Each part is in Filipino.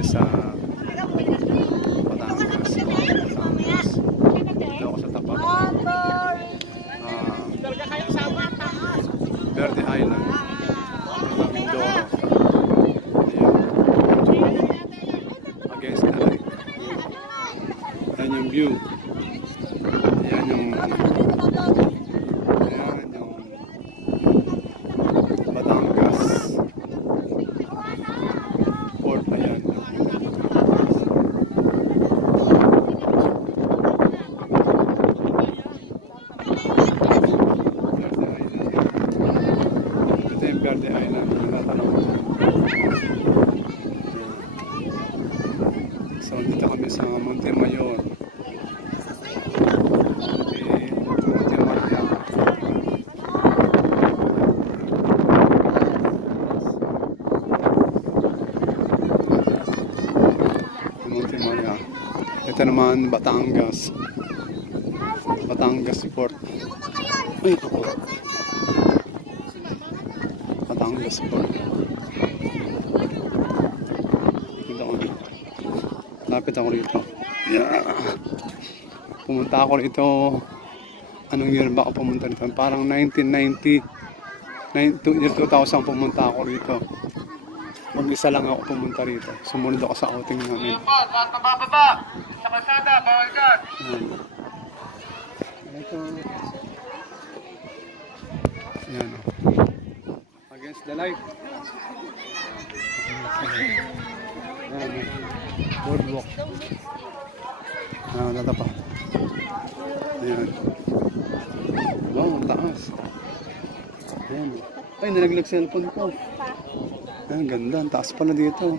sa Batangas. Dito ako sa tapat. Verde Island. Mindoro. Against the light. Yan yung view. Yan yung Batangas Port. Ayan. Verde Island, natanaw ko. So, dito kami sa Monte Mayor. Monte Maria. Monte Maria. Ito naman, Batangas. Batangas Port. Ay, ako. Batangas Port. Dito ako. Lapit ako rito. Yeah. Pumunta ako rito. Anong year ba ako pumunta rito? Parang 1990. Year 2000 pumunta ako rito. Mag-isa lang ako pumunta rito. Sumunod ako sa outing namin. Lahat na bababa! Sa kalsada, bawal ka! Ito. Yan o. Against the light. Yan. Boardwalk. Data pa. Ayan. Wow, ang taas. Ayan. Ay, nalaglag cellphone ko. Ayan, ganda. Ang taas pala dito.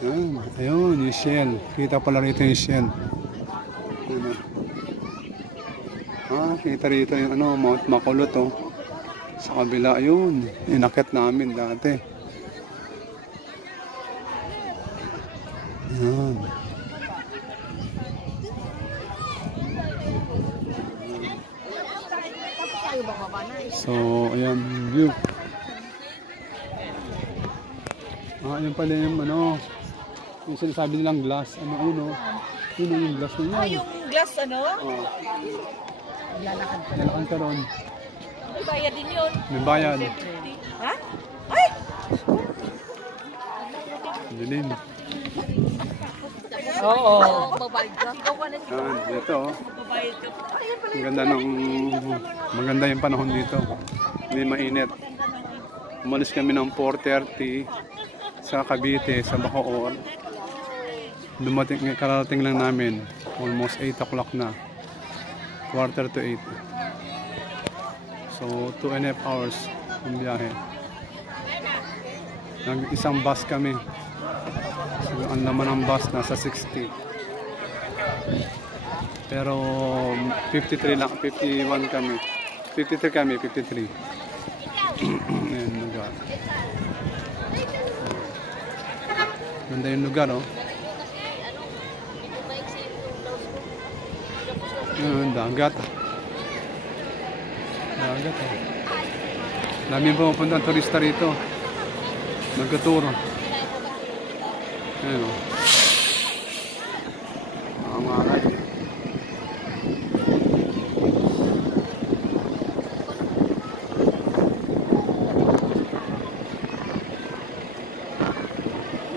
Ayan. Ayun, yung shell. Kita pala rito yung shell. Ayan. Kita rito yung Mount Makulot oh. Sa kabila, ayun. Inakit namin dati. Ayan. So, ayan, view. Ayan pala yung yung sinasabi nilang glass. Yun yung glass na yan. Yung glass Lalakad ka ron. May bayad din yun. May bayad. Ha? Ay! Dilim. Oo. Mabayad ka. Dito oh. Mabayad ka. Maganda yung panahon dito. Hindi mainit. Umalis kami ng 4:30 sa Cavite, sa Bacoor. Karating lang namin. Almost 8 o'clock na. 7:45. So, 2.5 hours ang biyahe. Isang bus kami. So, ang laman ng bus nasa 60. Pero 53 lang, 51 kami. 53 kami, 53. Ayan, lugar. Ganda yung lugar, oh. Ayan, dagat. Dagat, oh. Daming pumunta ang turista rito. Nagtuturo. Ayan, oh. Maangaray.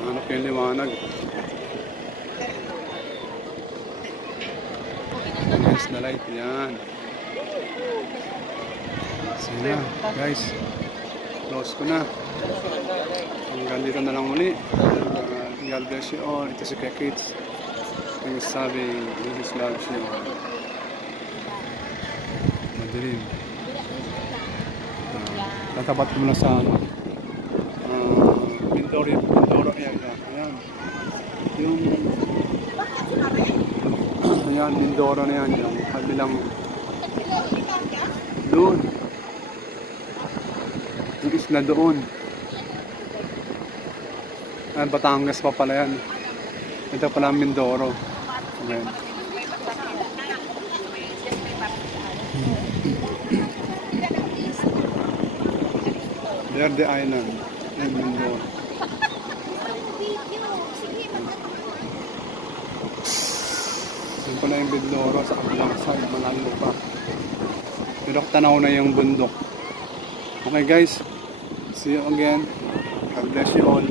Hanap yung liwanag. Against the light. Yan. Sige na, guys. Close ko na. Hanggang dito na lang muli. God bless you all. Ito si Kekits. Yung sabi, Jesus loves you all. Madilim. Tatapat ko muna sa Mindoro area. Ayan. Yung ayan, Mindoro na yan. Yung kabilang doon. Yung isla doon. Ayan, Batangas pa pala yan. Ito pala Mindoro. Ayan. Verde Island. Ayan, Mindoro. Yung pala yung Bidloro sa kabilang side, malayo pa. Pero tanaw na yung bundok. Okay guys, see you again. God bless you all.